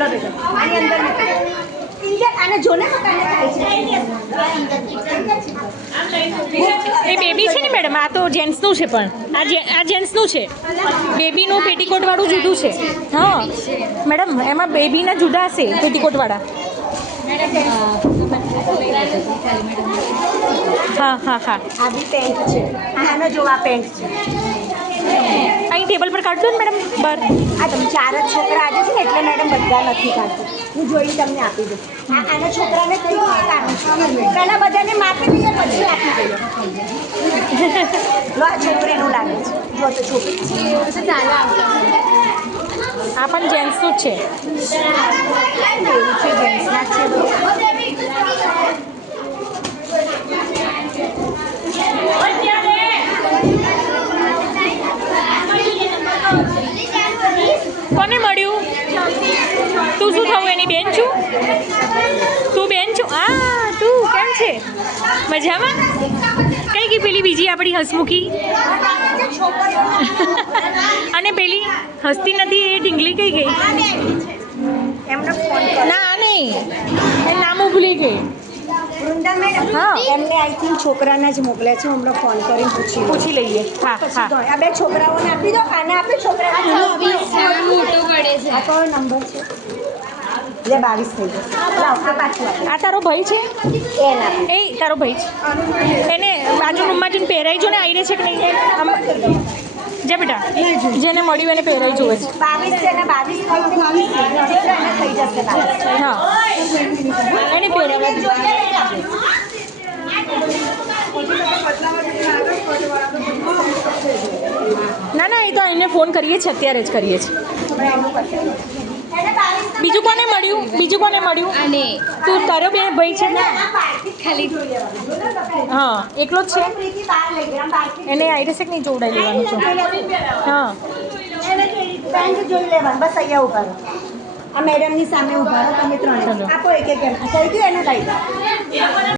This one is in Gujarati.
લો બેટા આની અંદર ઇન્ડિયન આને જોને મકાને થાય છે એ બેબી છે ને મેડમ, આ તો જેન્ટ્સનું છે, પણ આ જેન્ટ્સનું છે. બેબીનું પેટીકોટવાળું જુદું છે. હા મેડમ, એમાં બેબીના જુદા હશે પેટીકોટવાળા. હા હા હા, આ બી પેન્ટ છે. આનો જો આ પેન્ટ છે. અહીં ટેબલ પર કાઢજો ને મેડમ બહાર. આ તમે 4 જ છોકરા આજે છે ને એટલે મેડમ બધા નથી કાઢતી. હું જોઈને તમને આપી દઉં. આના છોકરાને થઈ ગયું એક આનું છે. પહેલાં બધાને માપી દઈએ પછી આપી દઈએ. લો આ છોકરીનું લાગે છે. જો તો છોકરી છે. આ પણ જેન્ટ્સનું જ છે. એવું છે જેન્ટ્સના જ છે. કોને મળ્યું? તું શું થવું એની બેન છું? તું બેન છું? હા, તું કેમ છે? મજામાં? કઈ ગઈ પેલી બીજી આપણી હસમુખી? અને પેલી હસતી નથી એ ઢીંગલી કઈ ગઈ? એમને ફોન ના નહીં, એ નામ ભૂલી ગઈ. વૃંદા મેડમ, હા એમને આઈ થિંક છોકરાના જ મોકલ્યા છે. હમણાં ફોન કરીને પૂછી લઈએ. હા હા, આ બે છોકરાઓને આપી દો. આને આપે છોકરાને મોટો પડે છે. આ કયો નંબર છે? એટલે 22 થઈ જશે. લાવ આ પાછું આપો. આ તારો ભાઈ છે? એને આપો. એ તારો ભાઈ છે. એને બાજુ રૂમમાં જઈને પહેરાઈ જો ને, આવી રહે છે કે નહીં? જા બેટા, જેને મળ્યું એને પહેરાઈ જોવે છે. 22 છે ને 22 થઈ જશે. હા, એને પહેરાવા ના ના, એ તો એને ફોન કરીએ છીએ, અત્યારે જ કરીએ છીએ. બીજું કોને મળ્યું? બીજું કોને મળ્યું? અને તું તારો બે ભાઈ છે ને? ખાલી હા, એકલો જ છે. એને આવી રહેશે કે નહીં જોડાઈ લેવાનું છે? હા, પેન્ટ જોઈ લેવાનું. બસ અહીંયા ઉભા રહો. આ મેડમની સામે ઉભા રહો તમે ત્રણે. આપો એક એક એમ થઈ ગયું એનું લઈ દો.